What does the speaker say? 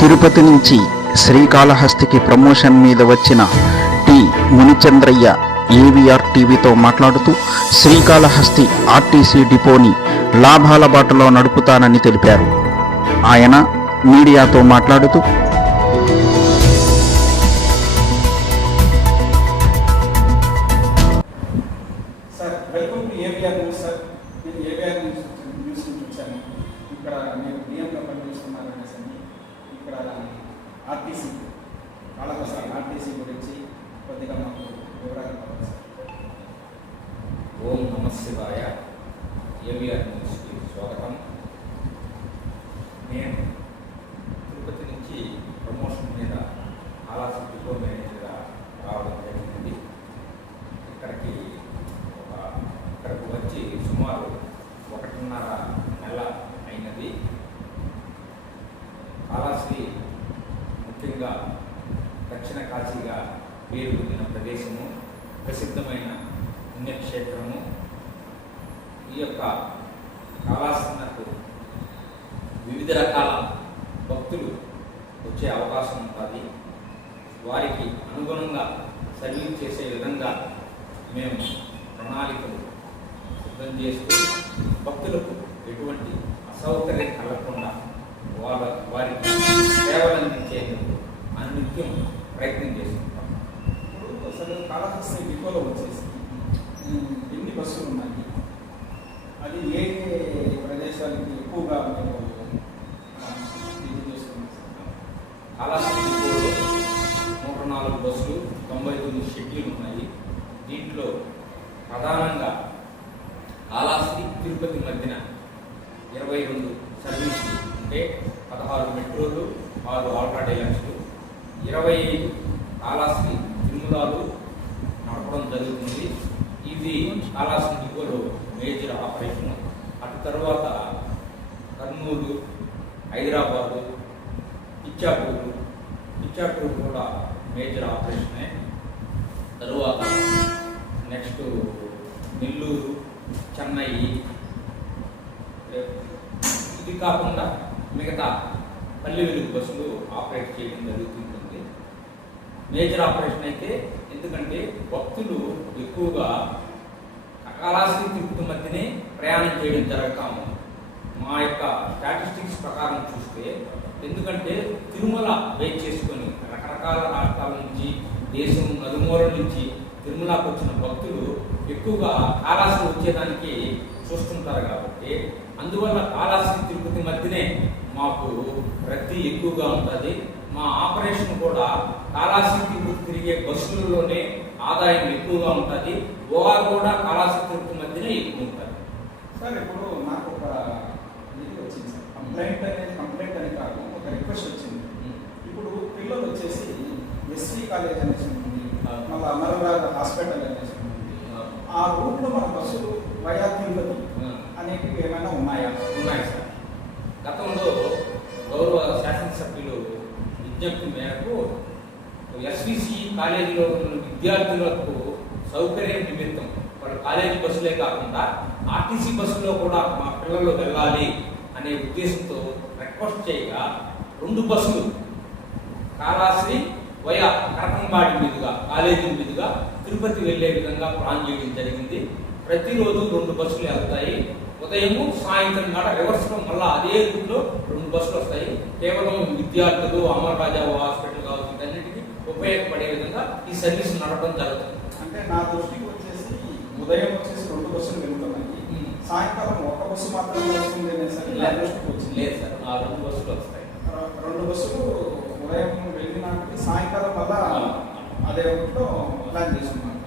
తిరుపతి నుంచి శ్రీకాళహస్తికి ప్రమోషన్ మీద వచ్చిన టి. మునిచంద్రయ్య ఏవిఆర్ టీవీతో మాట్లాడుతూ శ్రీకాళహస్తి ఆర్టీసీ డిపోని లాభాల బాటలో నడుపుతానని తెలిపారు. ఆయన మీడియాతో మాట్లాడుతూ ఇక్కడ మీరు డిఎంగా పనిచేస్తున్నాను ఇక్కడ ఆర్టీసీ కాళహస్తి ఆర్టీసీ గురించి కొద్దిగా మాకు వివరాలు కావాలి సార్ ఓం నమ శివాయ. ఏవిఆర్ న్యూస్కి స్వాగతం. నేను ముఖ్యంగా దక్షిణ కాశీగా పేరు పొందిన ప్రదేశము ప్రసిద్ధమైన పుణ్యక్షేత్రము. ఈ యొక్క కాళాసనకు వివిధ రకాల భక్తులు వచ్చే అవకాశం ఉంటుంది. వారికి అనుగుణంగా సర్వీస్ చేసే విధంగా మేము ప్రణాళికలు సిద్ధం చేస్తూ భక్తులకు ఎటువంటి అసౌకర్యం కలగకుండా వాళ్ళ వారికి సేవలు అందించేందుకు అనునిత్యం ప్రయత్నం చేస్తుంటాం ఇప్పుడు అసలు కాళహస్తి డిపోలో వచ్చేసి ఉమ్, ఎన్ని బస్సులు ఉన్నాయి అది ఏ ప్రదేశానికి ఎక్కువగా మేము ఆ, ఇది నూట నాలుగు బస్సులు తొంభై తొమ్మిది షెడ్యూల్ ఉన్నాయి. దీంట్లో ప్రధానంగా కాళహస్తి తిరుపతి మధ్యన ఇరవై రెండు సర్వీసులు అంటే పదహారు మెట్రోలు ఆరు ఆల్ట్రా డైలాక్స్లు ఇరవై ఐదు కాళహస్తి తిరుమలాలు నడపడం జరుగుతుంది. ఇది కాళహస్తి డిపోలో మేజర్ ఆపరేషన్ అటు తర్వాత కర్నూలు హైదరాబాదు పిచ్చాపూరు పిచ్చాపూరు కూడా మేజర్ ఆపరేషనే. తరువాత నెక్స్ట్ నెల్లూరు చెన్నై ఇది కాకుండా మిగతా పల్లె వెలుగు బస్సులు ఆపరేట్ చేయడం జరుగుతుంటుంది. మేజర్ ఆపరేషన్ అయితే ఎందుకంటే భక్తులు ఎక్కువగా కాళాస్తి తిరుపతి మధ్యనే ప్రయాణం చేయడం జరగకాము. మా యొక్క స్టాటిస్టిక్స్ ప్రకారం చూస్తే ఎందుకంటే తిరుమల వెయిట్ చేసుకొని రకరకాల రాష్ట్రాల నుంచి దేశం నలుమూల నుంచి తిరుమలకు వచ్చిన భక్తులు ఎక్కువగా కాళాస్తి వచ్చేదానికి చూస్తుంటారు కాబట్టి అందువల్ల కాళాస్తి తిరుపతి మధ్యనే మాకు రద్దీ ఎక్కువగా ఉంటుంది. మా ఆపరేషన్ కూడా కాళాస్తి తిరుపతి తిరిగే బస్సులలోనే ఆదాయం ఎక్కువగా ఉంటుంది. ఓఆర్ కూడా తిరుపతి మధ్యనే ఎక్కువ ఉంటుంది. సార్ ఇప్పుడు నాకు ఒక ఇది వచ్చింది సార్. కంప్లైంట్ అనేది కంప్లైంట్ అని కాదు ఒక రిక్వెస్ట్ వచ్చింది. ఇప్పుడు పిల్లలు వచ్చేసి ఎస్వి కాలేజ్ అనేసి ఉంది ఆ. మళ్ళీ అమరరాజ హాస్పిటల్ అనేసి ఉంది ఆ రూట్లో మన బస్సులు వయా తిరుపతి అనేటివి ఏమైనా ఉన్నాయా? ఉన్నాయి సార్. గతంలో గౌరవ శాసనసభ్యులు విజ్ఞప్తి మేరకు ఎస్విసి కాలేజీలో ఉన్న విద్యార్థులకు సౌకర్యం నిమిత్తం వాళ్ళు కాలేజీ బస్సులే కాకుండా ఆర్టీసీ బస్సులో కూడా మా పిల్లలు వెళ్ళాలి అనే ఉద్దేశంతో రిక్వెస్ట్ చేయగా రెండు బస్సులు కాళాశ్రీ వయా కరకంబాడి మీదుగా కాలేజీ మీదుగా తిరుపతి వెళ్ళే విధంగా ప్లాన్ చేయడం జరిగింది. ప్రతిరోజు రెండు బస్సులు వెళ్తాయి. ఉదయము సాయంత్రం కాడ రివర్స్లో మళ్ళీ అదే రూట్లో రెండు బస్సులు వస్తాయి. కేవలం విద్యార్థులు అమరరాజా హాస్పిటల్ కావచ్చు వీటన్నిటికీ ఉపయోగపడే విధంగా ఈ సర్వీస్ నడపడం జరుగుతుంది. అంటే నా దృష్టికి వచ్చేసి ఉదయం వచ్చేసి రెండు బస్సులు వెళ్తున్నాయి. సాయంకాలం ఒక బస్సు మాత్రమే వస్తుంది దృష్టికి వచ్చింది. లేదు సార్ ఆ రెండు బస్సులు వస్తాయి. రెండు బస్సులు ఉదయం వెళ్ళినాక సాయంకాలం వల్ల అదే రూట్లో ప్లాన్ చేసుకున్నాను.